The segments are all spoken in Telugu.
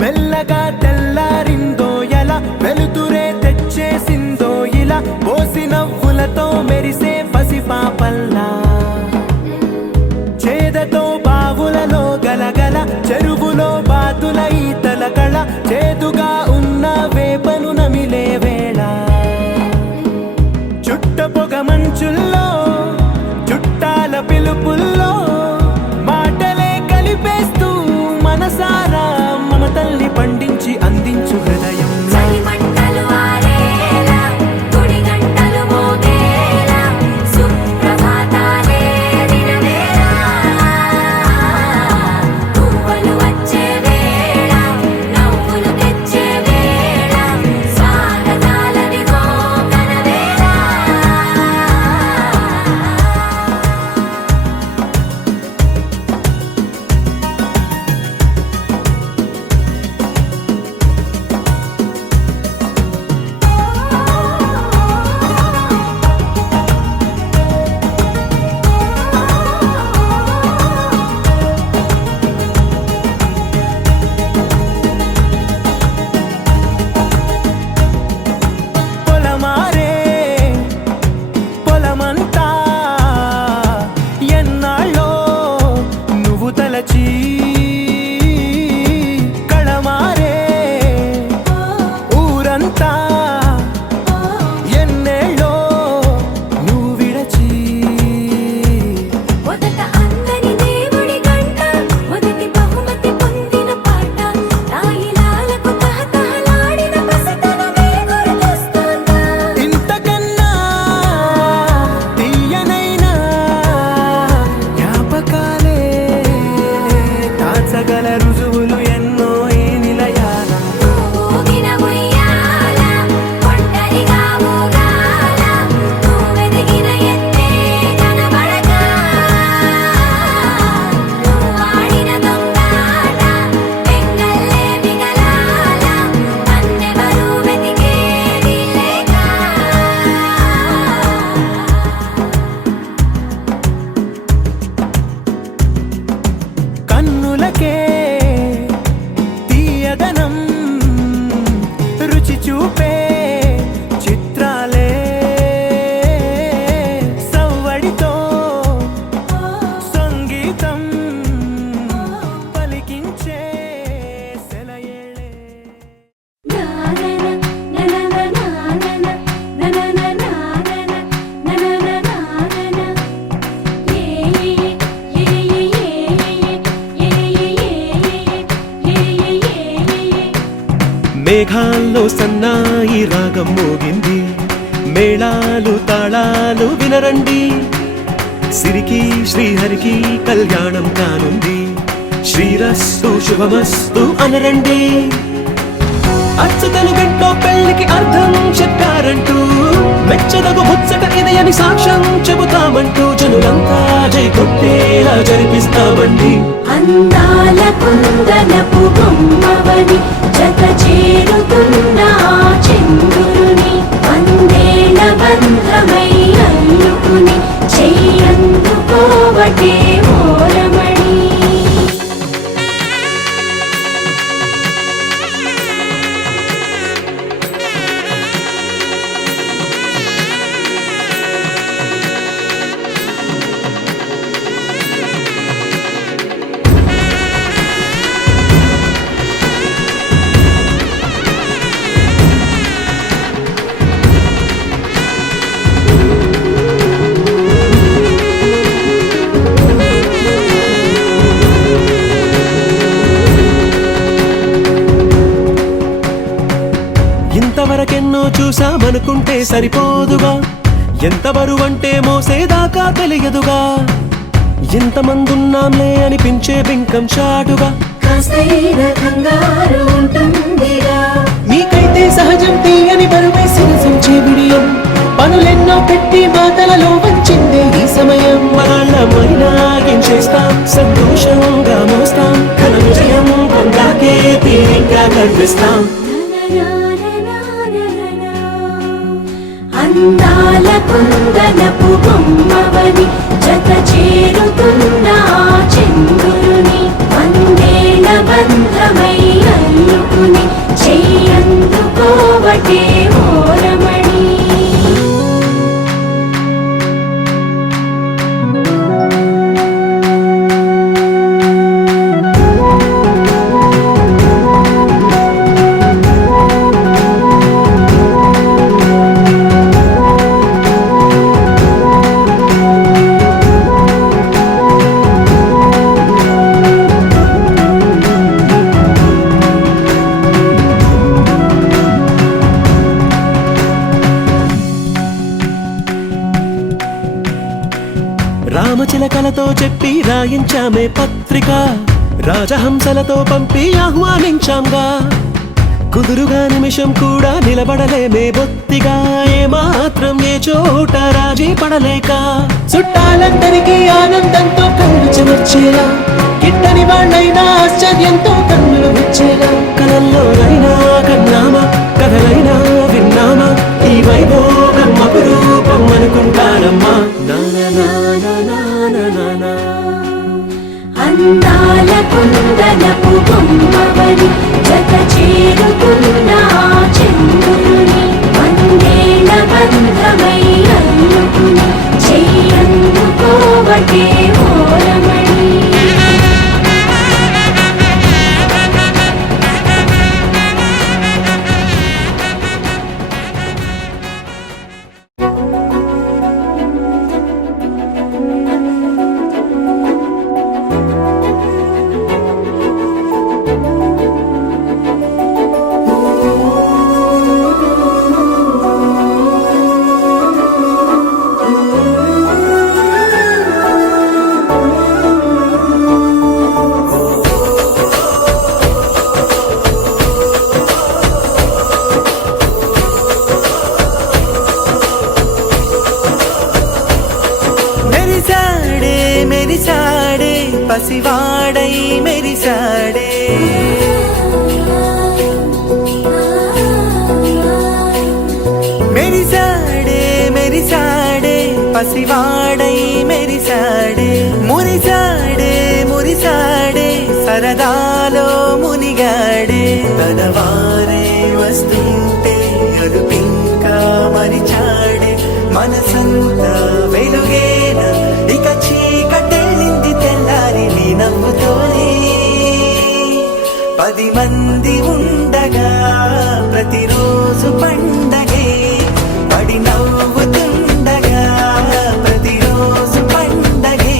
మెల్లగా తెల్లారిందో ఎలా వెలుతురే తెచ్చేసిందో ఇలా పోసి నవ్వులతో మెరిసే పసిపాపల్లా చేదతో బావులలో గలగల చెరువులో బాతుల ఈతల కళ చేదుగా ఉన్న వేపను నమిలే వేళ చుట్ట పొగ మంచుల్లో చుట్టాల పిలుపుల్లో మాటలే కలిపేస్తూ మనసారా మమతల్ని పండించి అందించు హృదయం కళమారే ఊరంతా ఎన్నేళ్ళో నువ్వు విడచి మొదట అందరి దేవుడి గంట మొదటి బహుమతి పొందిన పాట తాయిలాలకు తహతహలాడిన పసితనమే గుర్తొస్తుందా ఇంతకన్నా తీయనైనా జ్ఞాపకాలే దాచగల రుజువులు ఎన్నో ఈ నిలయాల ఊగిన ఉయ్యాల ఒంటరిగా ఊగాల నువ్వెదిగిన ఎత్తే కనబడక నువ్వాడిన దొంగాట పెంగల్లే మిగలాల నన్నెవరూ వెతికేది లేక కన్నులకే తీయదనం రుచి చూపే చిత్రాలే సవ్వడితో సంగీతం పలికించే సెలయేళే మేఘాల్లో సన్నాయి రాగం మోగింది మేళాలు తాళాలు వినరండి సిరికి శ్రీహరికి కళ్యాణం కానుంది శ్రీరస్తు శుభమస్తు అనరండి అచ్చతలు గంటో పెళ్లికి అర్థం చెప్పారంటూ మెచ్చదగు ముచ్చట ఇది అని సాక్ష్యం చెబుతామంటూ జనులంతా జై కొట్టేలా జరిపిస్తామండి అందాల కుందనపు బొమ్మవని జత చేరుతున్న ఆ చంద్రుని వందేల బంధమై అల్లుకుని చెయ్యందుకోవటే మోరమణి ఇంతవరకెన్నో చూసామనుకుంటే సరిపోదుగా ఎంత బరువంటే మోసేదాకా తెలియదుగా ఎంతమందున్నాంలే అనిపించే బింకం చాటుగా కాస్తైన కంగారు ఉంటుందిరా మీకైతే సహజం తీయని బరువే శిరసించే విడియం పనులెన్నో పెట్టి మాటలలో వంచిందే ఈ సమయం వాళ్ళమైనా ఏం చేస్తాం సంతోషంగా మోస్తాం ఘన విజయం పొందాకే తీరిగ్గా కనిపిస్తాం అందాల కుందనపు బొమ్మవని జత చేరుతున్న ఆ చంద్రుని వందేళ్ల బంధమై అల్లుకుని చెయ్యందుకోవటే ఓరమణి రామచిలకలతో చెప్పి రాయించామే పత్రిక రాజహంసలతో పంపి ఆహ్వానించాంగా కుదురుగా నిమిషం కూడా నిలబడలేమే బొత్తిగా ఏమాత్రం ఏ చోట రాజీ పడలేక చుట్టాలందరికీ ఆనందంతో కళ్ళు చెమర్చేలా గిట్టని వాళ్ళైనా ఆశ్చర్యంతో కన్నులు వచ్చేలా కలల్లోనైనా కన్నామా కథలైనా విన్నామా ఈ వైభోగం అపురూపం అనుకుంటానమ్మా అందాల కుందనపు బొమ్మవని జత చేరుతున్న ఆ చంద్రుని వందేళ్ల బంధమై అల్లుకుని చెయ్యందుకోవటే ఓరమణి మెరిసాడే మెరిసాడే పసివాడై మెరిసాడే మెరిసాడే మెరిసాడే పసివాడై మెరిసాడే మురిసాడే మురిసాడే సరదాలో మునిగాడే తనవారే వస్తుంటే అదుపింకా మరిచాడే మనసంతా వెలుగేన ఇక చీకటెళ్ళింది తెల్లారి నీ నవ్వుతోనే 10 మంది ఉండగా ప్రతిరోజు పండగే పడి నవ్వుతుండగా ప్రతిరోజు పండగే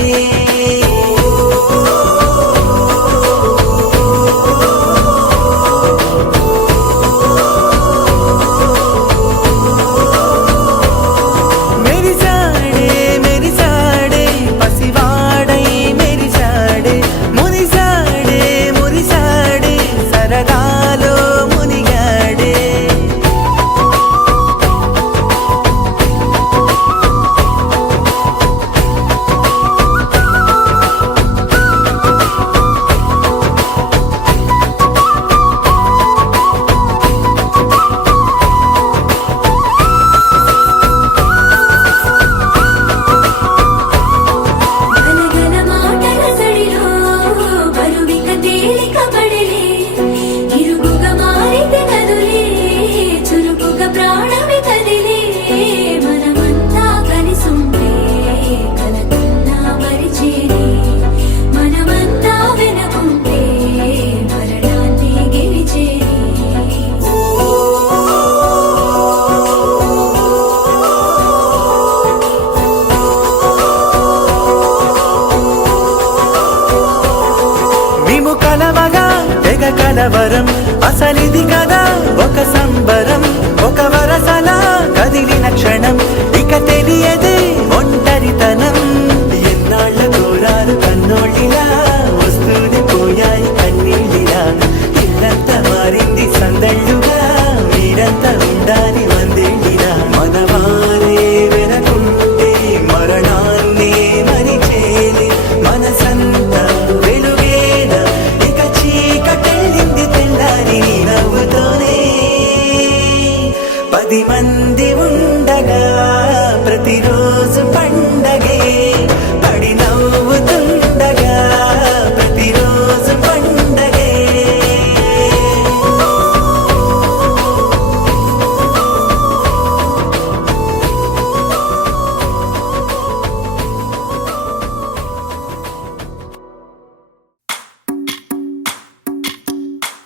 మెరిసాడే మెరిసాడే పసివాడై మెరిసాడే మురిసాడే మురిసాడే సరదాలో మునిగాడే గలగల మాటల సడిలో బరువిక తేలిక పడలే ఇరుగుగా మారితే కదులే చురుకుగా ప్రాణమి కదిలే మనమంతా కలిసుంటే కలకన్నా మరిచేనే మనమంతా వెనకుంటే మరణాన్ని గెలిచేనే మేము కలవగా తెగ కలవరం అసలిది కదా ఒక సంబరం ఒక వరసలా కదిలిన క్షణం ఇక తెలియదే ఒంటరితనం ఎన్నాళ్ళ కోరా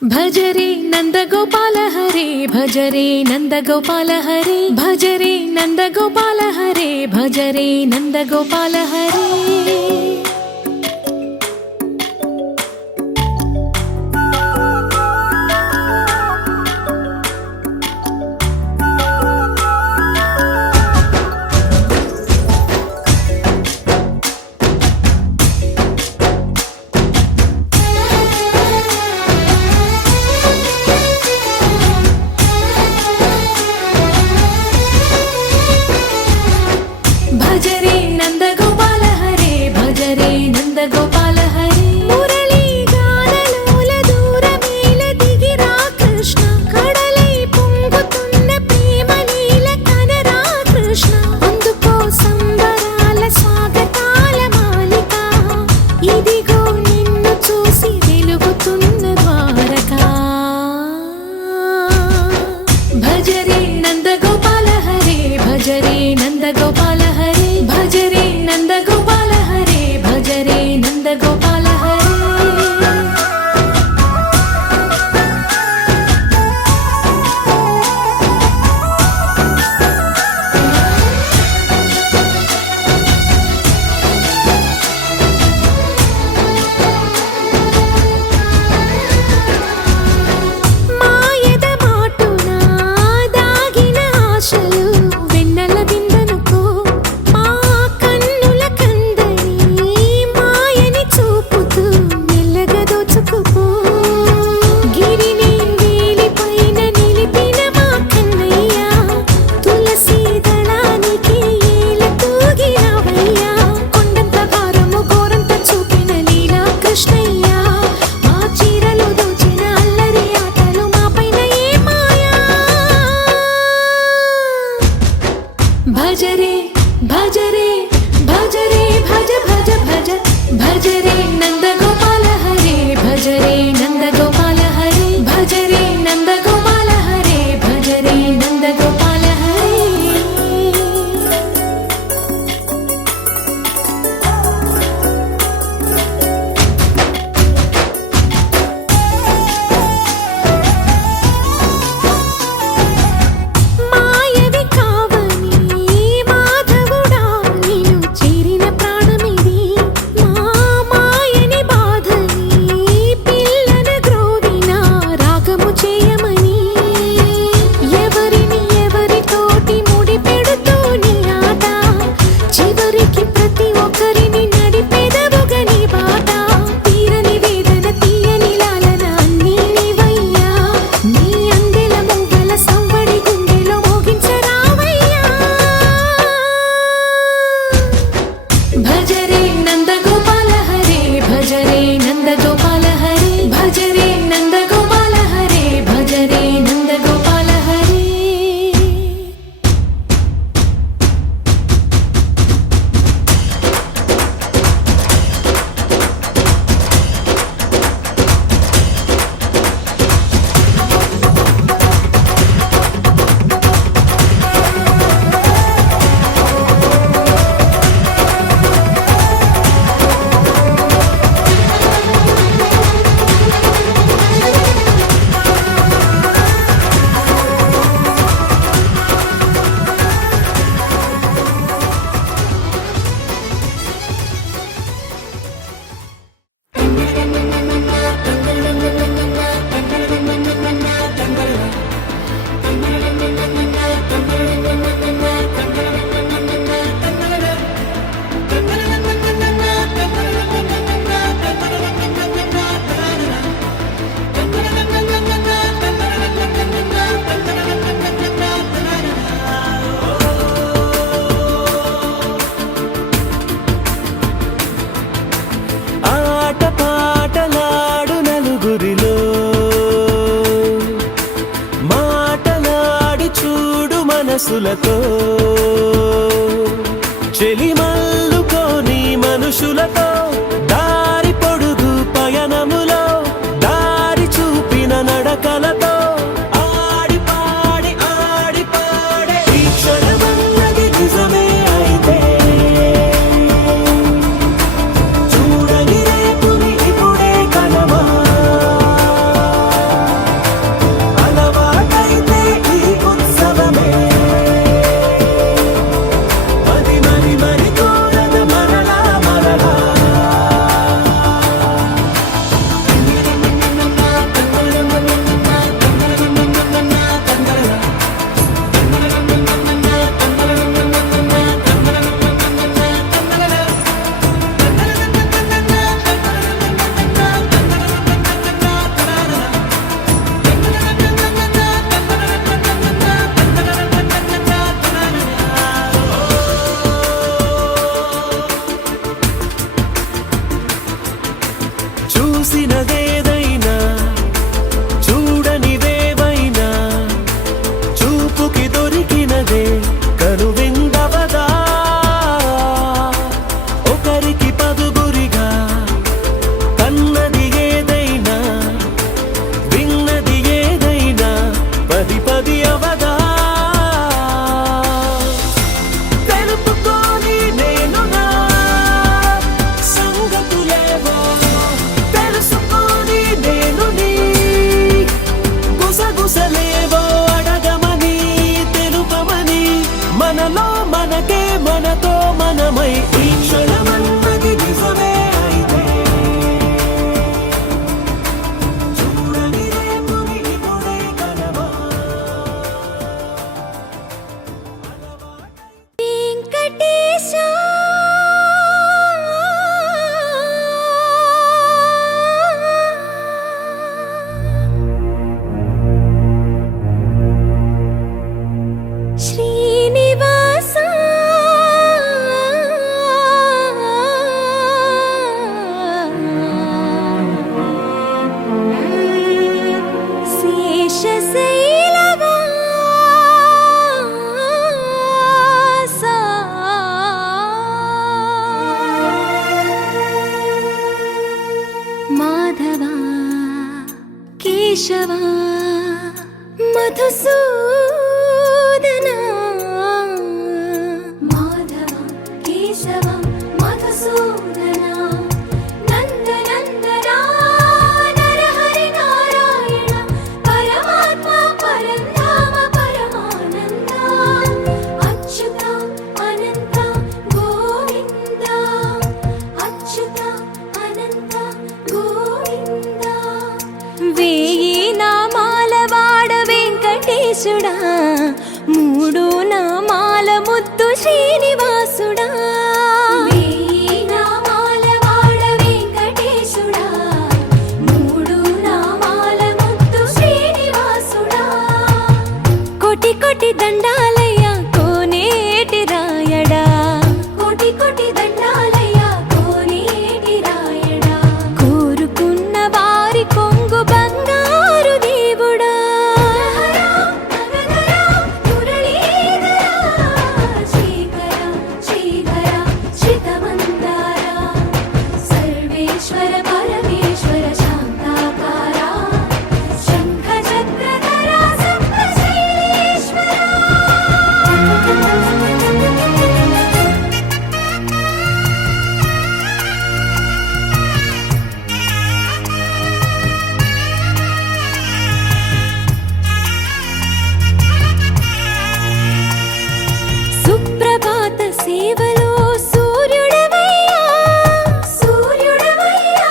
భజరే నందగోపాల హరే భజరే నందగోపాల హరే భజరే నందగోపాల హరే భజరే నందగోపాల హరే భజరే నందగోపాల హరే భజరే నందగోపాల హరే మురళీ గానలోల దూరమేల దిగిరా కృష్ణ కడలై పొంగుతున్న ప్రేమ లీల కనరా కృష్ణ అందుకో సంబరాల స్వాగతాల మాలిక ఇదిగో నిన్ను చూసి వెలుగుతున్న ద్వారకా భజరే నందగోపాల హరే భజరే నందగోపాల హరే భజరే నందగోపాల హరే భజరే నందగోపాల హరే మాయద మాటున దాగిన ఆశలు వెన్నెల విందనుకో మా కన్నుల కందని మాయని చూపుతూ మెల్లగా దోచుకుపో గిరిని వేలిపైన నిలిపిన మా కన్నయ్య తులసి దళానికి ఏల తూగినవయ్యా కొండంత భారము గోరంత చూపిన లీలా కృష్ణయ్య మా చీరలు దోచిన అల్లరి ఆటలు మాపైన ఏ మాయా భజరే భజరే భజరే భజ భజ భజ భజరే నందగోపాల హరే భజరే నందగోపాల హరే భజరే నందగోపాల హరే భజరే నందగోపాల హరే మాయవి కావని మాధవుడా నిన్ను చేరిన ప్రాణమిది మా మాయని బాధని పిల్లన గ్రోవిన రాగము చేయమని ఎవరిని ఎవరితోటి ముడి పెడుతూ నీ ఆట చివరికి ప్రతి ఒక్కరిని నడిపెదవుగని బాట తీరని వేదన తీయని లాలన అన్నీ నీవయ్యా నీ అందెల మొగ్గల సంవడి గుండెలో మోగించరావయ్యా భజరే నందగోపాల హరే భజరే నందగోపాల హరే భజరే నందగోపాల హరే భజరే నందగోపాల హరే ఆట పాటలాడు నలుగురిలో మాటలాడి చూడు మనసులతో చెలిమల్లుకోని మనుషులతో దారి పొడుగు పయనములో దారి చూపిన నడకలతో ఆడి పాడి ఈ క్షణమన్నది నిజమే అయితే చూడని రేపుని ఇప్పుడే కనమా చూసినదేదైనా చూడనివేవైనా చూపుకి దొరికినదే కనువిందవదా ఒకరికి పదుగురిగా కన్నది ఏదైనా విన్నది ఏదైనా పది పది అవదా తెలుపుకోని నేనునా సంగతులేవో తెలుసుకోని నేను నీ గుసగుసలేవో అడగమని తెలుపమని మనలో మనకే మనతో మనమై ఈ క్షణమన్నది నిజమే అయితే చూడని రేపుని ఇప్పుడే కలవా వెంకటేశా శ్రీనివాసా శేషశైలవాసా మాధవా కేశవా మధుసూదనా మాధవ కేశవ మధుసూదనా నందనందనా నరహరి నారాయణ పరమాత్మ పరంధామ పరమానంద అచ్యుత అనంత గోవింద అచ్యుత అనంత గోవింద వేయి నామాల వాడ వెంకటేశుడా మూడు నామాల ముద్దు శ్రీనివాసుడా వేయి నామాల వాడ వెంకటేశుడా మూడు నామాల ముద్దు శ్రీనివాసుడా కోటి కోటి దండాలయ్య కోనేటి రాయడా కోటి కోటి దండాలయ్య కోనేటి రాయడా కోరుకున్న వారి కొంగు బంగారు దేవుడా శ్రీకర శ్రీధర శ్రితమందార సర్వేశ్వర పరమేశ్వర శాంతాకార శంఖ చక్రధర సప్తశైలేశ్వర సుప్రభాత సేవలో సూర్యుడవయ్యా సూర్యుడవయ్యా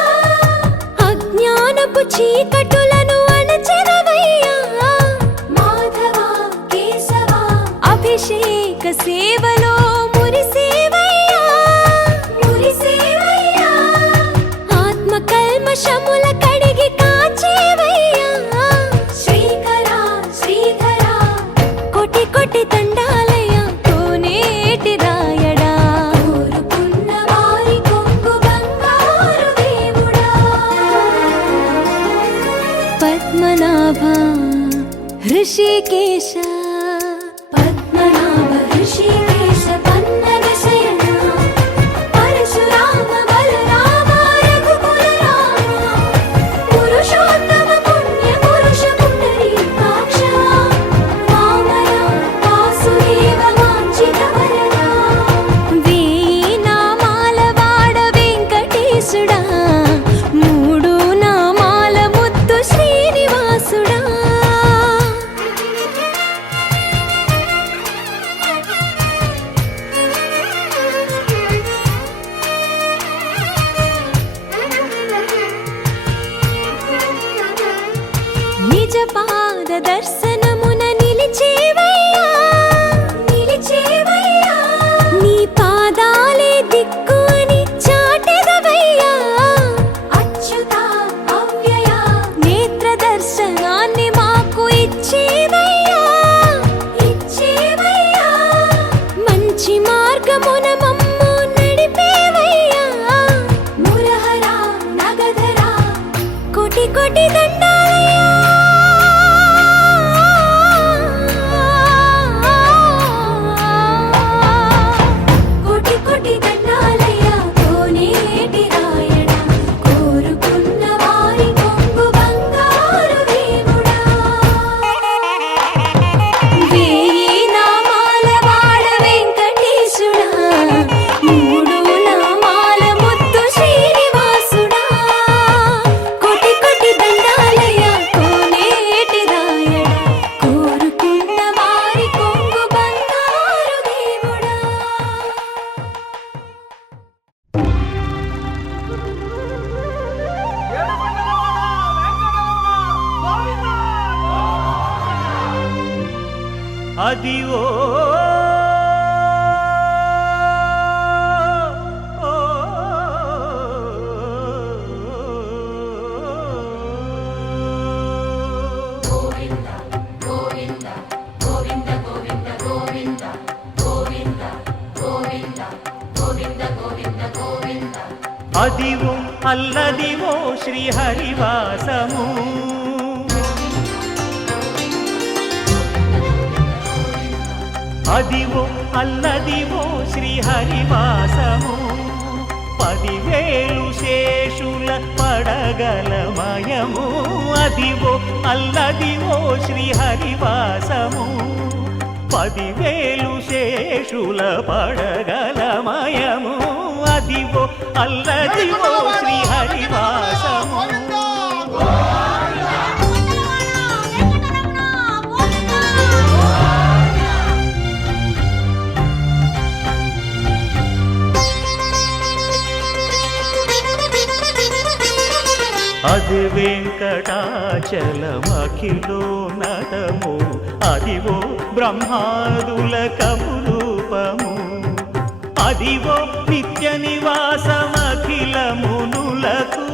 అజ్ఞానపు చీకటులను అణచెదవయ్యా మాధవ కేశవ అభిషేక సేవలో మురిసేవయ్యా మురిసేవయ్యా ఆత్మ కల్మషముల కడిగి కాచేవయ్యా శ్రీకర శ్రీధర కోటి కోటి దండాలయ కోనేటి రాయడా కోరుకున్న వారి కొంగు బంగారు దేవుడా పద్మనాభ హృషికేశ పద్మనాభ హృషికేశ పన్నగ శయన పరశురామ బలరామ రఘుకుల రామ పురుషోత్తమ పుణ్య పురుష పుండరీకాక్ష వామన వాసుదేవ వాంఛిత వరదా వేయి నామాల వాడ వెంకటేశుడా మూడు నామాల ముద్దు శ్రీనివాసుడా నిజ పాద దర్శనమున నిలిచేవయ్యా నిలిచేవయ్యా నీ పాదాలే దిక్కు అని చాటెదవయ్యా అచ్యుత అవ్యయ నేత్ర దర్శనాన్ని మాకు ఇచ్చేవయ్యా ఇచ్చేవయ్యా మంచి మార్గమున మమ్ము నడిపేవయ్యా మురహర నగధర కోటి దండాలయ్యా కోటి కోటి దండాలయ్యా కోనేటి రాయడా కోరుకున్న వారి కొంగు బంగారు దేవుడా వేయి నామాల వాడ వెంకటేశుడా మూడు నామాల ముత్తు శ్రీనివాసుడా కోటి కోటి దండాలయ్యా కోనేటి రాయడా కోరుకున్న వారి కొంగు బంగారు దేవుడా అదివో అదివో అల్లదివో శ్రీహరివాసము అదివో అల్లదివో శ్రీహరివాసము 10,000 శేషుల పడగలమయము అదివో అల్లదివో శ్రీహరివాసము 10,000 శేషుల పడగలమయము అదివో అల్లదివో శ్రీహరివాసము అది వెంకటాచలమఖిలో నటము అదివో బ్రహ్మాదుల కపురూపము అదివో నిత్య నివాసమఖిల మునులకు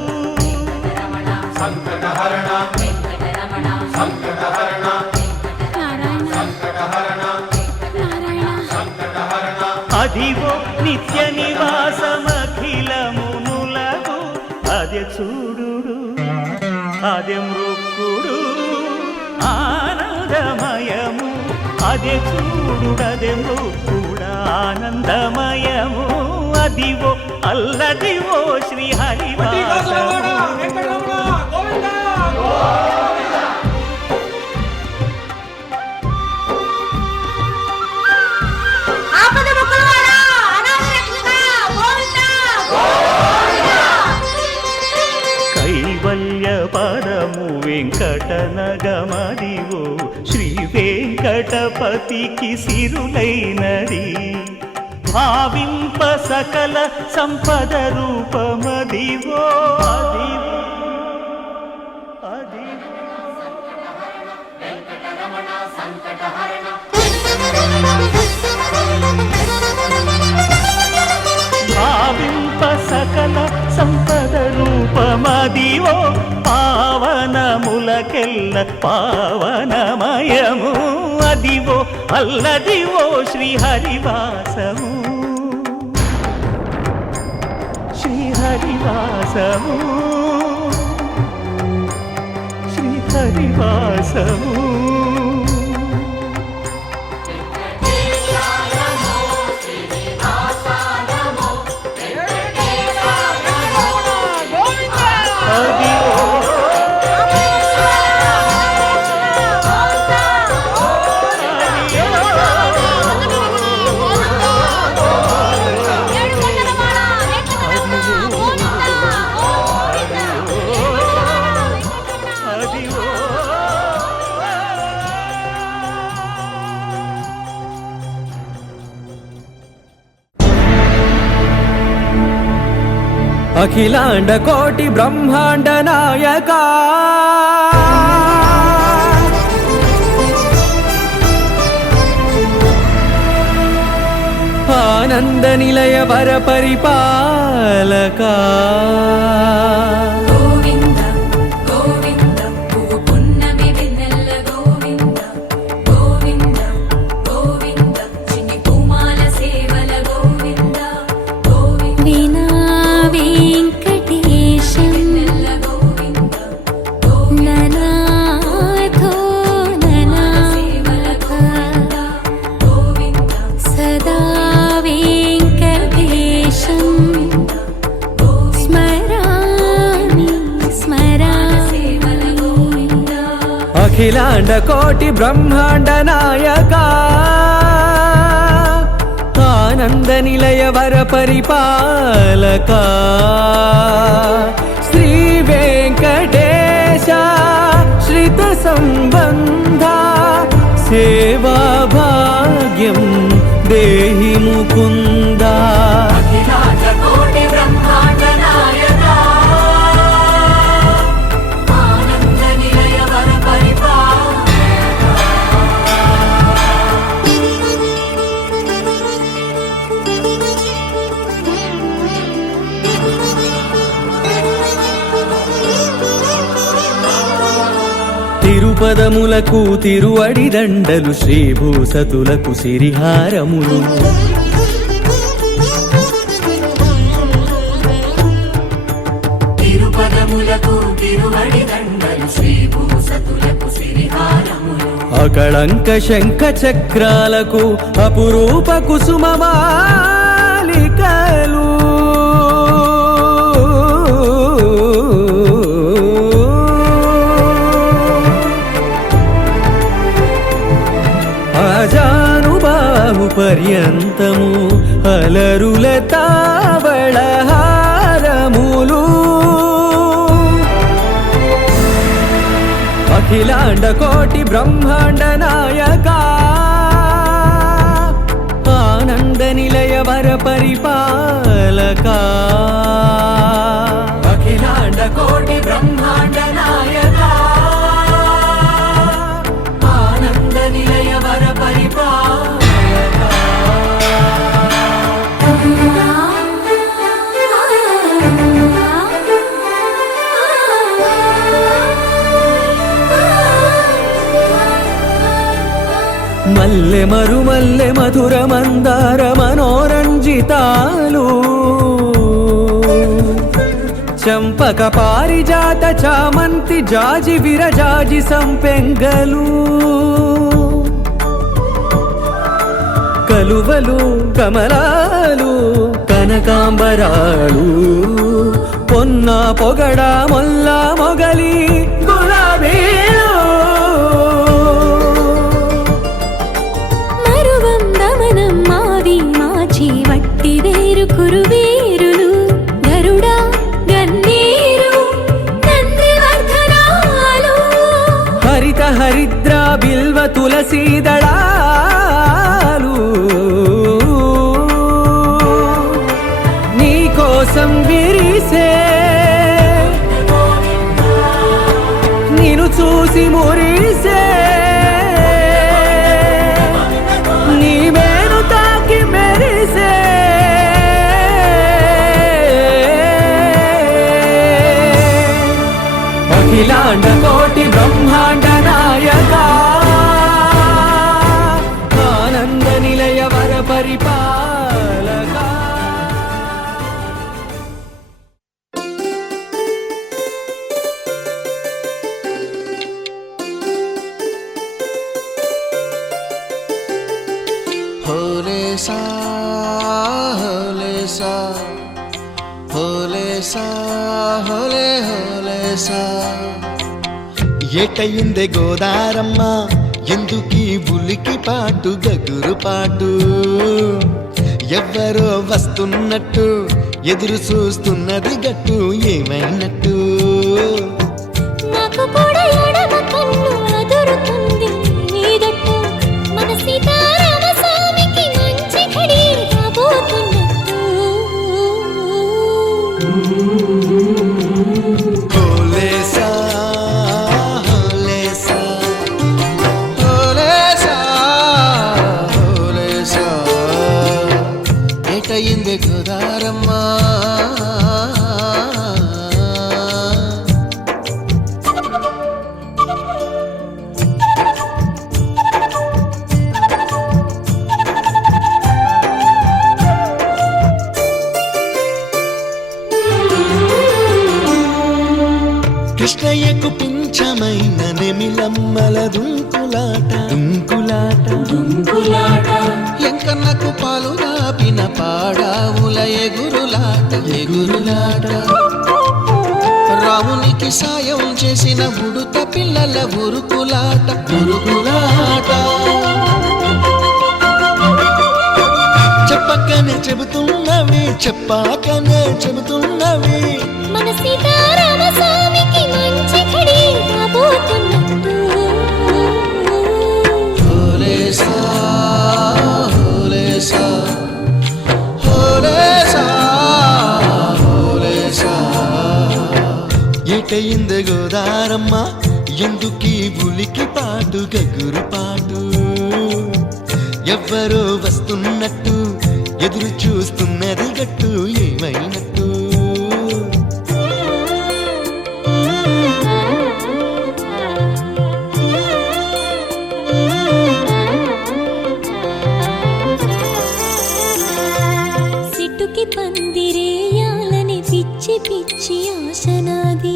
అదివో నిత్య నివాసమఖిల మునులకు అదే చూడు అదే మృక్కుడు ఆనందమయము అదే చూడుడదే మృక్కుడు ఆనందమయము అదివో అల్లదివో శ్రీహరివాసము కైవల్య పరము వెంకటనగమదివో శ్రీ వెంకటపతికి సిరులైనది భావింప సకల సంపద రూపమదివో అదివో అదివో భావింప సకల సంపద రూపమదివో పావనములకెల్ల పావనమయము అదివో అల్లదివో శ్రీహరివాసము శ్రీహరివాసము శ్రీహరివాసము అఖిలాండ కోటి బ్రహ్మాండ నాయక ఆనంద నిలయ వర పరిపాలక గోవింద గోవింద పువ్వు పున్నమి వెన్నెల గోవింద గోవింద గోవింద చిన్ని పూమాల సేవల గోవింద గోవింద వీణా వెంకటేశం వెన్నెల గోవింద అఖిలాండ కోటి బ్రహ్మాండ నాయక ఆనంద నిలయ వర పరిపాలక శ్రీ వెంకటేశ శ్రిత సంబంధ సేవా భాగ్యం దేహి ముకుంద అఖిలాండ కోటి బ్రహ్మాండ నాయక ఆనంద నిలయ వర తిరుపదములకు తిరువడి దండలు శ్రీభూసతులకు సిరిహారములు తిరుపదములకు తిరువడి దండలు శ్రీభూసతులకు సిరిహారములు అకళంక శంఖ చక్రాలకు అపురూప కుసుమమాలికలు ఆజానుబాహు పర్యంతము అలరుల తావళహారములు అఖిలాండ కోటి బ్రహ్మాండ నాయక ఆనంద నిలయ వర పరిపాలక అఖిలాండ కోటి బ్రహ్మాండ నాయక ఆనంద నిలయ వర పరిపాలక మల్లె మరుమల్లె మధుర మందార మనోరంజితాలు చంపక పారిజాత చామంతి జాజి విరజాజి సంపెంగలు కలువలు కమలాలు కనకాంబరాలు పొన్న పొగడ మొల్ల మొగలి గులాబీలు కురువేరులు గరుడా గన్నేరు నందివర్ధనాలు హరిత హరిద్ర బిల్వ తులసీదళాలు నీ కోసం విరిసే నిన్ను చూసి మురిసే నీ మేను తాకి మెరిసే అఖిలాండ కోటి బ్రహ్మాండ నాయక ఆనంద నిలయ వర పరిపాలక హోలే సా హోలే సా హోలే సా హోలే హోలే సా ఏటయిందే గోదారమ్మ ఎందుకీ ఉలికి పాటు గగురు పాటు ఎవ్వరో వస్తున్నట్టు ఎదురు చూస్తున్నది గట్టు ఏమైనట్టు నాకు కూడా ఎడమ కన్ను అదురుతుంది నీదట్టు మన సీతారామ స్వామికి మంచి ఘడి రాబోతున్నట్టు హోలే సా హోలే సా హోలే సా హోలే సా ఏటయిందే గోదారమ్మ కృష్ణయ్యకు పింఛమైన నెమిలమ్మల దుంకులాట దుంకులాట ఎంకన్నకు పాలు దాపిన పాడావుల ఎగురులాట రామునికి చేతికి సాయం చేసిన ఉడుత పిల్లల ఉరుకులాట చెప్పకనే చెబుతున్నవి చెప్పాకనే చెబుతున్నవి మన సీతారామ స్వామికి మంచి ఘడి రాబోతున్నట్టు హోలేసా హోలేసా హోలేసా హోలేసా ఏటయింది గోదారమ్మ ఎందుకీ ఉలికి పాటు గగురు పాటు ఎవ్వరో వస్తున్నట్టు ఎదురు చూస్తున్నది గట్టు ఏమైనట్టు సిట్టుకి పందిరేయాలని పిచ్చి పిచ్చి ఆశనాది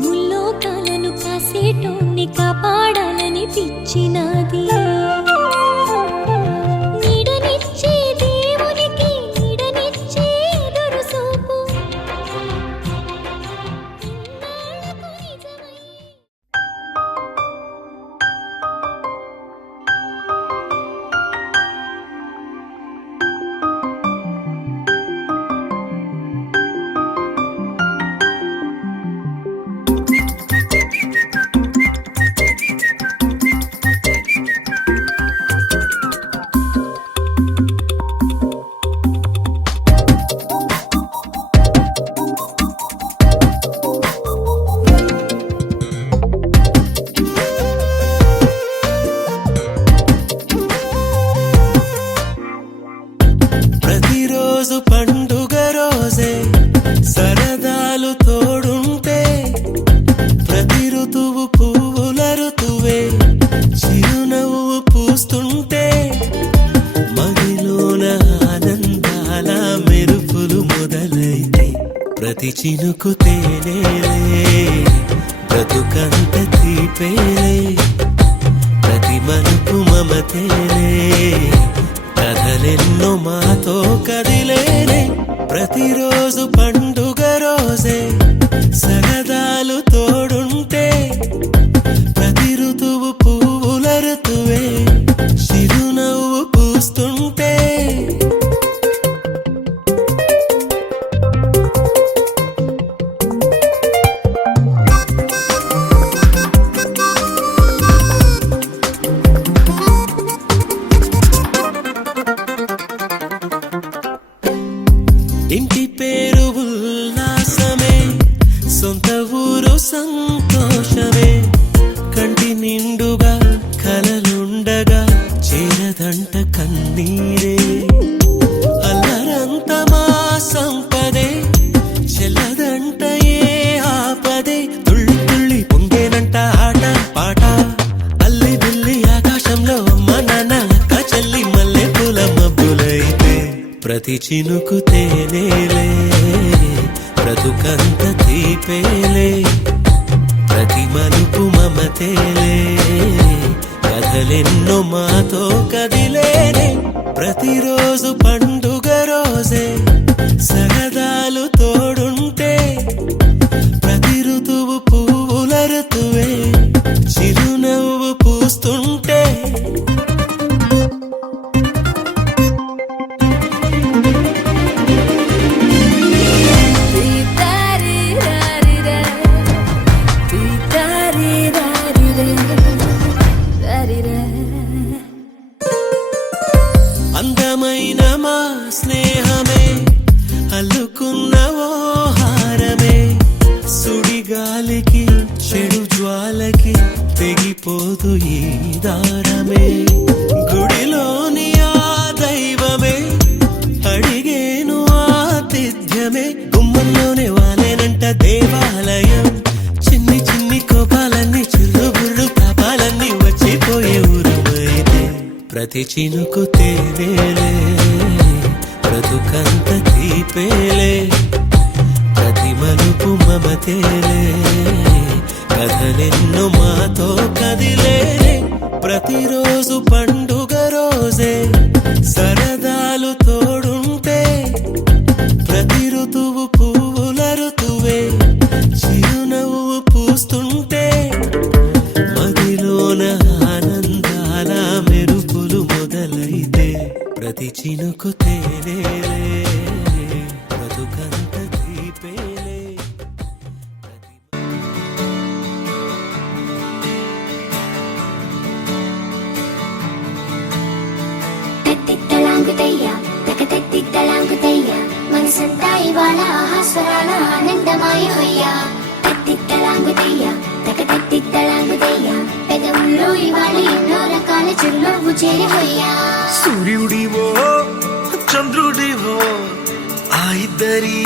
ముల్లోకాలను కాసేటోన్ని కాపాడాలని పిచ్చినాది నీడనిచ్చే దేవునికి నీడనిచ్చే ఎదురు చూపు ఇన్నాళ్లకు నిజమై ప్రతిరోజు పండుగ రోజే సరదాలు తోడుంటే ప్రతి ఋతువు పువ్వుల ఋతువే చిరునవ్వు పూస్తుంటే మదిలోన ఆనందాల మెరుపులు మొదలైతే ప్రతి చినుకు తేనేలే బ్రతుకంత తీపేలే ప్రతి మలుపు మమతేలే కథలెన్నో మాతో కదిలేనే ప్రతిరోజు పండుగ రోజే సరదాలు తోడుంటే ప్రతి ఋతువు పువ్వుల ఋతువే చిరునవ్వు పూస్తుంటే ఇంటి పేరు ఉల్లాసమే సొంత ఊరు సంతోషమే కంటి నిండుగా కలలుండగా చేరదంట కన్నీరే అల్లరంత మా సంపదే చెల్లదంట ఏ ఆపదే తుళ్ళి తుళ్ళి పొంగేనంట ఆట పాట అల్లి బిల్లి ఆకాశంలో అమ్మ నాన్న అక్క చెల్లి మల్లె పూల మబ్బులైతే ప్రతి చినుకు తేనేలే బ్రతుకంత తీపేలే ప్రతి మలుపు మమతేలే కథలెన్నో మాతో కదిలేనే ప్రతిరోజు పండుగ రోజే సరదాలు తోడుంటే ప్రతి ఋతువు పువ్వుల ఋతువే చిరునవ్వు పూస్తుంటే అందమైన మా స్నేహమే అల్లుకున్న ఓ హారమే సుడిగాలికి చెడు జ్వాలకి తెగిపోదు ఈ దారమే గుడిలోని ఆ దైవమే అడిగేను ఆతిథ్యమే గుమ్మంలోనే వాలేనంట దేవాలయం చిన్ని చిన్ని కోపాలన్నీ చిల్లుబుర్రు తాపాలన్నీ వచ్చిపోయే ఊరుమైతే ప్రతి చినుకు తేనేలే బ్రతుకంత తీపేలే ప్రతి మలుపు మమతేలే కథలెన్నో మాతో కదిలేనే ప్రతిరోజు పండుగ రోజే సరదాలు తోడుంటే ప్రతి ఋతువు పువ్వుల ఋతువే చేరిపోయా సూర్యుడివో చంద్రుడివో ఆ ఇద్దరి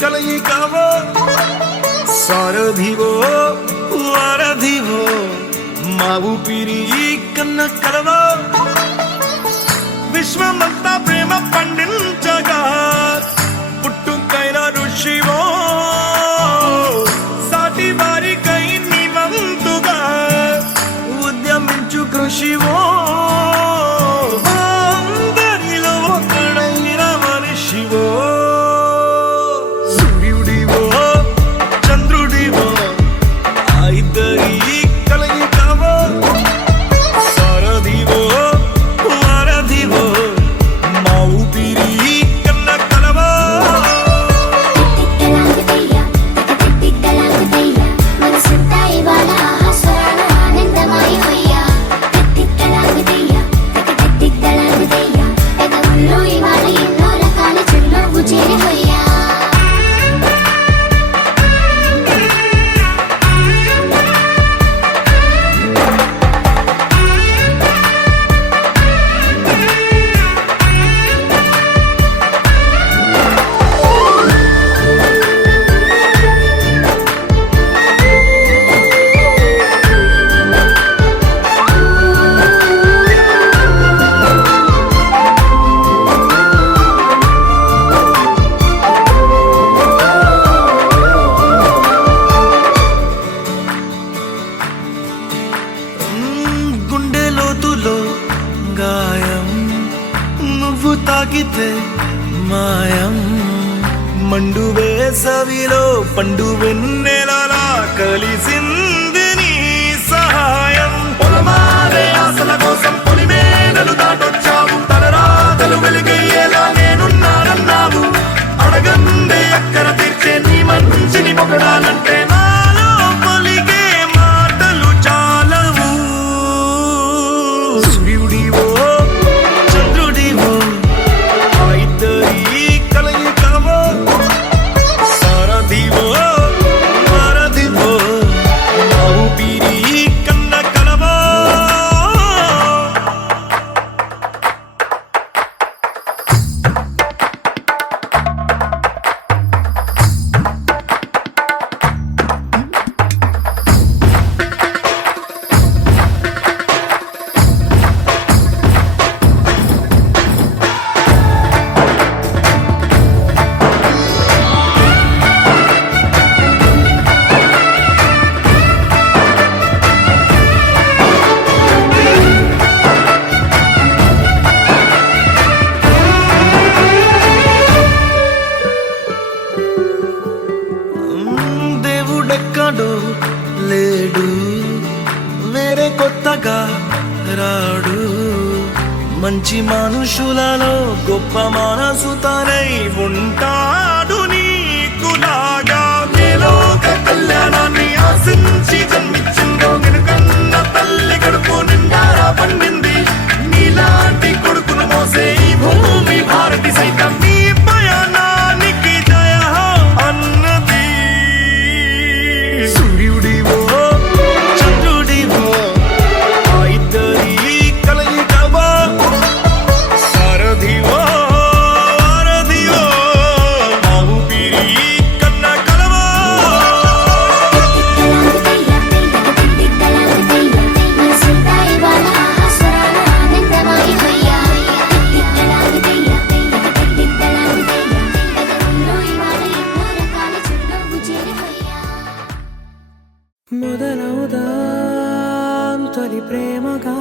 కలయికవో సారథివో వారధివో మా ఊపిరి కన్న కలవో విశ్వమంతా ప్రేమ పండించగా పుట్టుకైన ఋషివో సాటి వారికై నివంతుగా ఉద్యమించు కృషివో అందరిలో ఒకడైన మనిషివో సూర్యుడివో చంద్రుడివో ఆ ఇద్దరి కలయికవో సారథివో వారధివో మా ఊపిరి కన్న కలవో తిక్కలాగుతయ్యా తిక్కలాగుతయ్యా మనసంతా ఇవాళ స్వరాల ఆనందమయమయ్యా తిక్కలాగుతయ్యా తిక్కలాగుతయ్యా పెదవుల్లో ఇవాళ ఎన్నో రకాల చిరునవ్వు చేరిపోయా గుండె లోతులో గాయం నువ్వు తాకితే మాయం మండు వేసవిలో పండు వెన్నెలలా కలిసింది నీ సహాయం పొలమారే ఆశల కోసం పొలిమేనలు దాటొచ్చావు తలరాతలు వెలుగయ్యేలా నేనున్నానన్నావు అడగందే అక్కర తీర్చే నీ మంచిని పొగడాలంటే నాలో పలికే మాటలు చాలవు సూర్యుడివో చంద్రుడివో ఆ ఇద్దరి కలయికవో సారథివో వారధివో మా ఊపిరి కన్న కలవో దేవుడెక్కడో లేడు వేరే కొత్తగా రాడు మంచి మనుషులలో గొప్ప మనసు తనై ఉంటాడు నీకులాగా మేలోక కళ్యాణాన్ని ఆశించి జన్మించిందో వెనుకన్న తల్లి కడుపు నిండారా పండింది నీలాంటి కొడుకును మోసే ఈ భూమి భారతి సైతం నీ పయనానికి జయ అన్నది సూర్యుడివో చంద్రుడివో ఆ ఇద్దరి కలయికవో సారథివో వారధివో మా ఊపిరి కన్న కలవో తిక్కలాగుతయ్యా మనసంతా ఇవాళ స్వరాల ఆనందమయమయ్యా తిక్కలాగుతయ్యా పెదవుల్లో ఇవాళ ఎన్నో రకాల చిరునవ్వు చేరిపోయా మొదలవుదాం తొలి ప్రేమగా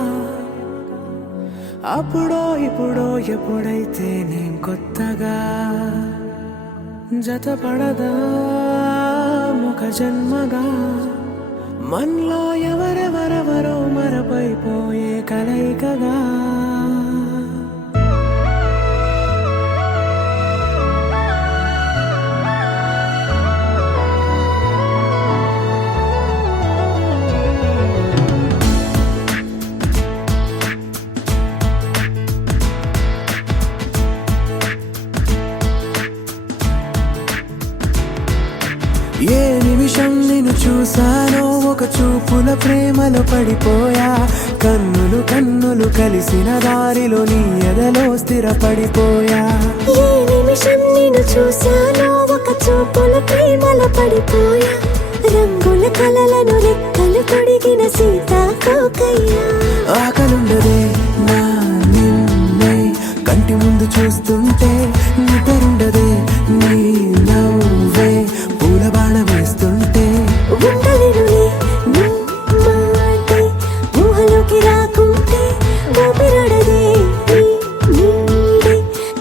అప్పుడో ఇప్పుడో ఎప్పుడైతే నేను కొత్తగా జతపడదా ఒక జన్మగా మనలో ఎవరెవరెవరో మరపైపోయే కలయికగా ఏ నిమిషం నిమిషం నిన్ను చూసానో ఒక చూపుల ప్రేమలో పడిపోయా కన్నులు కన్నులు కలిసిన దారిలో నీ ఎదలో స్థిరపడిపోయా ఏ నిమిషం నిన్ను చూశానో ఒక చూపుల ప్రేమలో పడిపోయా రంగుల కలలను రెక్కలు తొడిగిన సీతాకోకయ్యా ఆకలుండదే నా నిన్నే కంటి ముందు చూస్తుంటే నిద్రుండదే నీ నవ్వే పూల బాణ వేస్తుంటే ఉండలేనులే నీ మాటే ఊహలోకి రాకుంటే ఊపిరాడదే నీ నీడే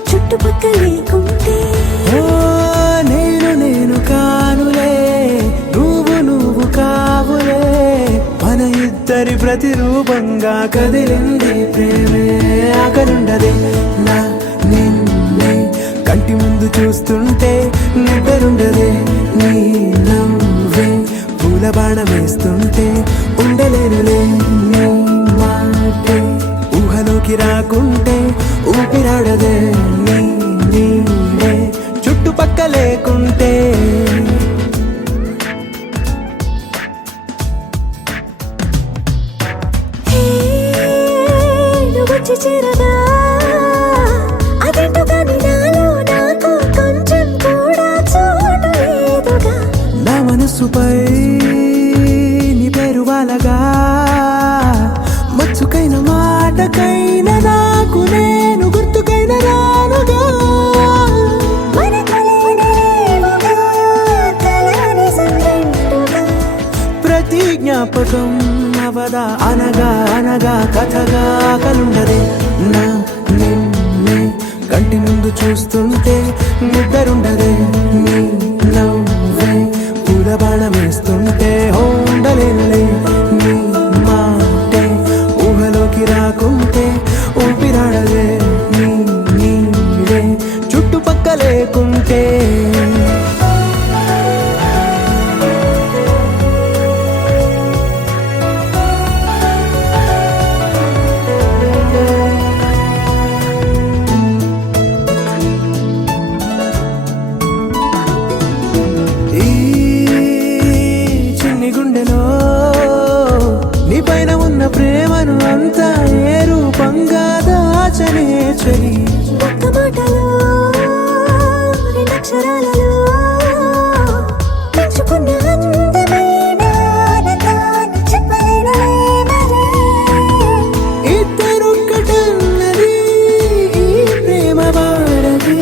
చుట్టుపక్కల లేకుంటే ఓ నేను నేను కానులే నువ్వు నువ్వు కావులే మన ఇద్దరి ప్రతిరూపంగా కదిలింది ప్రేమే ఆకలుండదే నా నిన్నే కంటి ముందు చూస్తుంటే నిద్రుండదే నీ నవ్వే పూల బాణం వేస్తుంటే ఉండలేనులే నీ మాటే ఊహలోకి రాకుంటే ఊపిరాడదే నీ నీడే చుట్టుపక్క లేకుంటే వచ్చి చేరగా అదేంటో కానీ నాలో నాకు కొంచెం కూడా చోటు లేదుగా నా మనసుపై నీ పేరు వాలగా మచ్చుకైన మాటకైన నాకు నేను గుర్తుకైన రానుగా మనకులేనిరేవుగా కలని సంగంటుగా ప్రతి జ్ఞాపకం అవదా అనగా అనగా కథగా కలుండదే నా నిన్నే కంటి ముందు చూస్తుంటే నిద్రుండదే నీ నవ్వే పూల బాణం వేస్తుంటే ఉండలేనులే నీ మాటే ఊహలోకి రాకుంటే ఊపిరాడదే నీ నీడే చుట్టుపక్క లేకుంటే ఈ చిన్ని గుండెలో నీ పైన ఉన్న ప్రేమను అంతా ఏ రూపంగా దాచనే చలి ఒక్క మాటలో రెండక్షరాలలో పెంచుకున్న అందమైన ఆనందాన్ని చెప్పలేనులే మరి ఇద్దరొక్కటన్నది ఈ ప్రేమ వాడది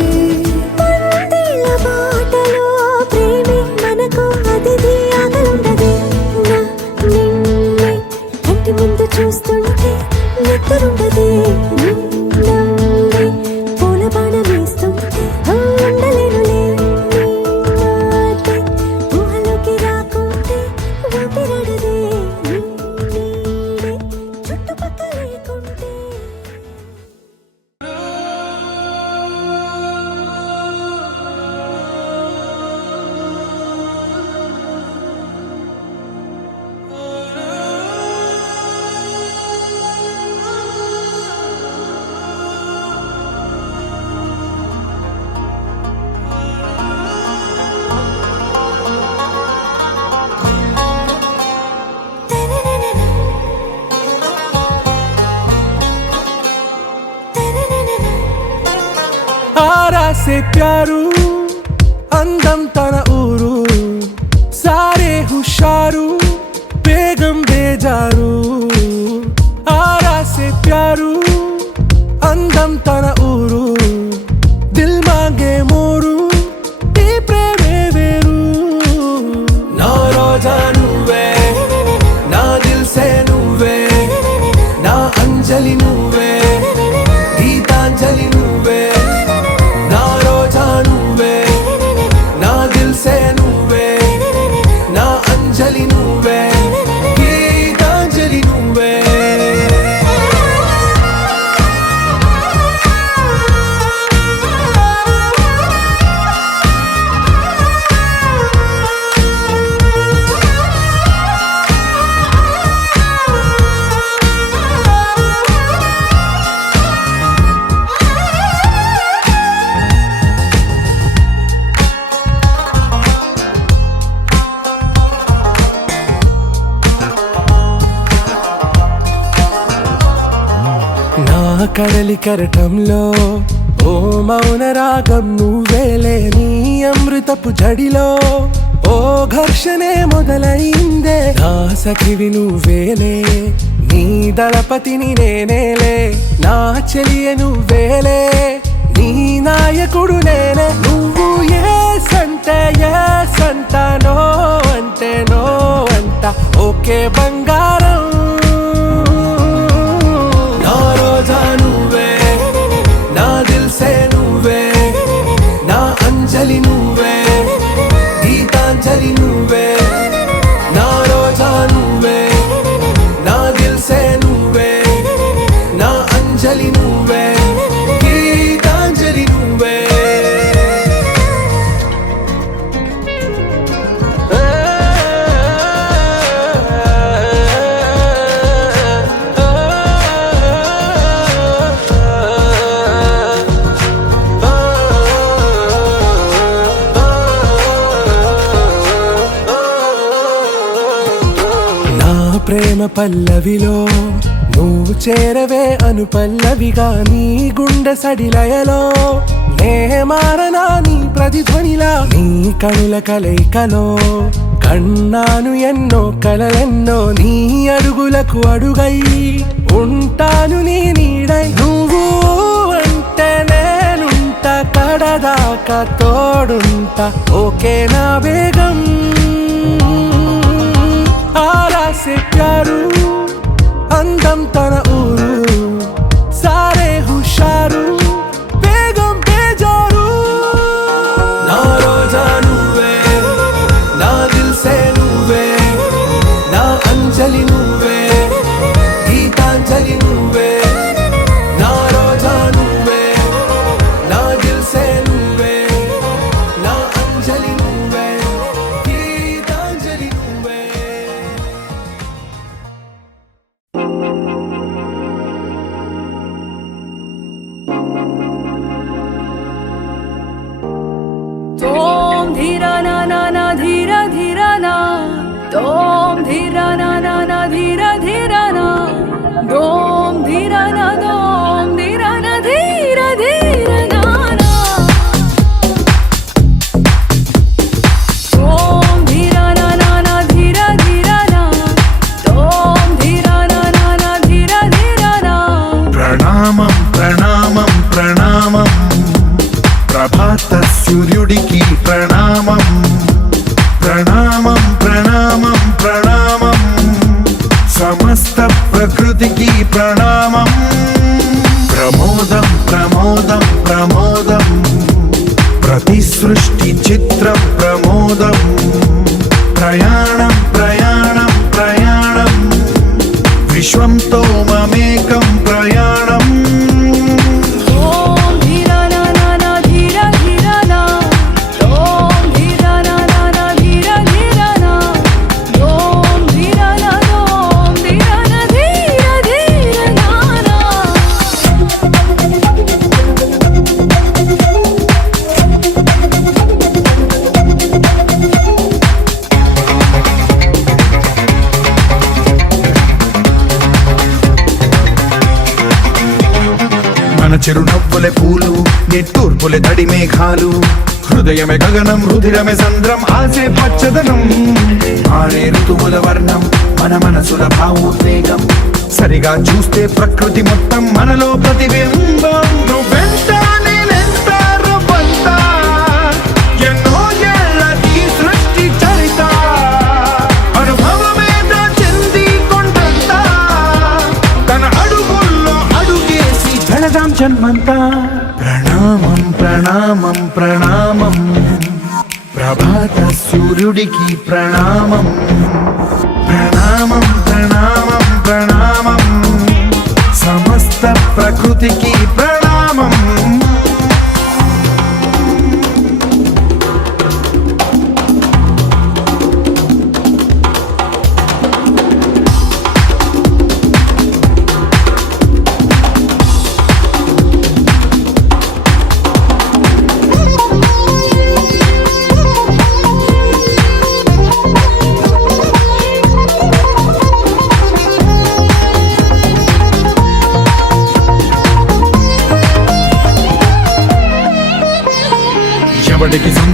వందేళ్ల బాటలో ప్రేమే మనకు అతిథి ఆగలుండదే నా నిన్నే కంటి ముందు చూస్తుంటే నిద్రుండదే నీ నవ్వే పూల బాణం వేస్తుంటే ఉండలేనులే నీ మాటే ఊహలోకి రాకుంటే ఊపిరాడదే నీ నీడే చుట్టుపక్కల లేకుంటే आरा से प्यारू అందం తన ఊరు సారే హుషారు బేగం బేజారు ఆరా సే ప్యారు అందం తన ఊరు దిల్ మాంగే మోరు ఈ ప్రేమే వేరు నా రోజా నువ్వే నా దిల్ సే నువ్వే నా అంజలి నువ్వే గీతాంజలి నువ్వే నా రోజా నువ్వే కడలి కెరటంలో ఓ మౌన రాగం నువ్వేలే, నీ అమృతపు జడిలో ఓ ఘర్షణే మొదలైందే, నా సఖివి నువ్వేలే, నీ దళపతిని నేనేలే, నా చెలియ నువ్వేలే, నీ నాయకుడు నేనే. నువ్వు ఏ సంట నో అంటే నో అంట, ఓకే బంగారం. నా రోజా నువ్వే, నా దిల్సే నువ్వే, నా అంజలి నువ్వే, గీతాంజలి నువ్వే. నా రోజా నువ్వే, నా దిల్సే నువ్వే, నా అంజలి నువ్వే, గీతాంజలి నువ్వే. ప్రేమ పల్లవిలో నువ్వు చేరవే అను పల్లవిగా, నీ గుండె సడిలయలో నే మారనా నీ ప్రతిధ్వనిలా. నీ కనుల కలయికలో కన్నాను ఎన్నో కలలెన్నో, నీ అడుగులకు అడుగై ఉంటాను నీ నీడై. నువ్వు అంటే నేనుంట కడదాకా తోడుంటా, ఓకే నా బేగం. आरा से प्यारू అందం తన ఊరు, సారే హుషారు బేగం బేజారు. నా రోజా నువ్వే, నా దిల్సే నువ్వే, నా అంజలి నువ్వే, గీతాంజలి నువ్వే. నా రోజా నువ్వే, నా దిల్సే నువ్వే, నా అంజలి నువ్వే, గీతాంజలి నువ్వే. तोम धीरा ना ना ना धीरा धीरा ना, तोम धीरा ना ना ना धीरा धीरा ना, दोम धीरा ना दोम धीरा ना धीरा धीरा ना ना, तोम धीरा ना ना ना धीरा धीरा ना, तोम धीरा ना ना ना धीरा धीरा ना. ప్రణామం ప్రణామం ప్రణామం, ప్రభాత సూర్యుడికి ప్రణామం. ప్రణామం ప్రణామం ప్రణామం, సమస్త ప్రకృతికి ప్రణామం. ప్రమోదం ప్రమోదం ప్రమోదం, ప్రతి సృష్టి చిత్రం ప్రమోదం. ప్రయాణం ప్రయాణం ప్రయాణం, విశ్వంతో మమేకం ప్రయాణం. ఓం ధీరా నా నా నా ధీరా ధీరా నా, ఓం ధీరా నా నా నా ధీరా ధీరా నా, ఓం ధీరా నా ఓం ధీరా నా ధీరా ధీరా నా నా. మన చిరునవ్వులే పూలు, నిట్టూర్పులే తడి మేఘాలు. హృదయమే గగనం, రుధిరమే సంద్రం, ఆసే పచ్చదనం. మారే ఋతువుల వర్ణం, మన మనసుల భావోద్వేగం. సరిగా చూస్తే ప్రకృతి మొత్తం మనలో ప్రతిబింబం. నువ్వెంత నేనెంత రవ్వంత, ఎన్నో ఏళ్ళ ఈ సృష్టి చరిత. అనుభవమేద చెంది కొండంతా, తన అడుగుల్లో అడుగేసి వెళదాం జన్మంతా. ప్రణామం ప్రణామం ప్రణామం, ప్రభాత సూర్యుడికి ప్రణామం. ప్రణామం ప్రణామం ప్రణామం, సమస్త ప్రకృతికి ప్రణామం.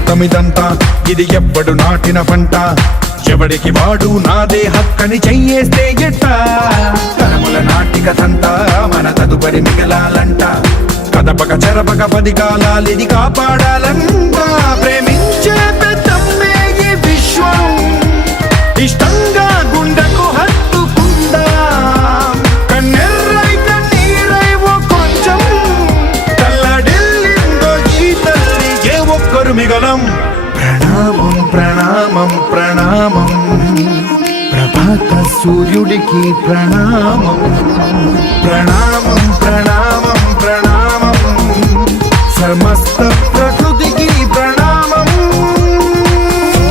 సొంతమిదంతా ఇది ఎవ్వడు నాటిన పంట ఎవడికి వాడు నాదే హక్కని చెయ్యేస్తే ఎట్ట తరముల నాటిక తంతా మన తదుపరి మిగలాలంట కదపక చెరపక 10 కాలాలిది కాపాడాలంట ప్రేమించే పెద్దమ్మే ఈ విశ్వం ఇష్టంగా గుండెకు హత్తుకుందా కన్నెర్రై కన్నీరై ఓ కొంచెం తల్లడిల్లిందో ఈ తల్లి ఏ ఒక్కరు మిగలం ప్రణామం ప్రణామం ప్రణామం ప్రభాత సూర్యుడికి ప్రణామం ప్రణామం ప్రణామం ప్రణామం సమస్త ప్రకృతికి ప్రణామం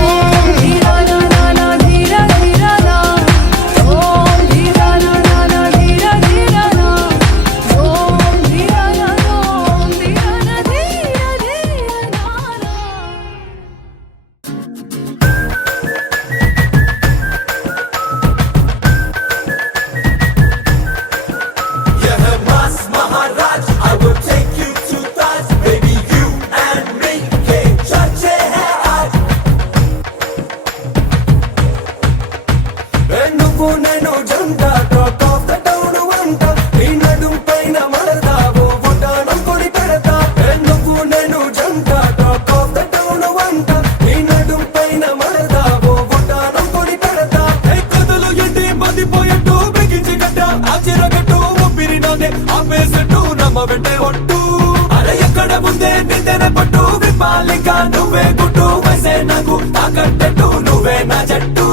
ఓం ధీరా నా నా నా ధీరా ధీరా నా ఓం ధీరా నా నా నా ధీరా ధీరా నా ఓం ధీరా నా ఓం ధీరా నా ధీరా ధీరా నా నువ్వు నేను జంట టాక్ ఆఫ్ ద టౌన్ వంట నీ నడుం పైన మడతావు బుటానం కొడి పెడతా నువ్వు నేను జంట టాక్ ఆఫ్ ద టౌన్ వంట నీ నడుం పైన మడతావు బుటానం కొడి పెడతా కథలు ఎండి మదిపోయట్టు బిగించి గడ్డ ఆశ్చర్యగట్టు ఊపిరినోనే ఆపేసట్టు నమ్మ వెంటే ఒట్టు అరే ఎక్కడ ముందే నిందెన పట్టు విప్పాలిక నువ్వే గుట్టు వసే నాకు తాకట్టట్టు నువ్వే నా జట్టు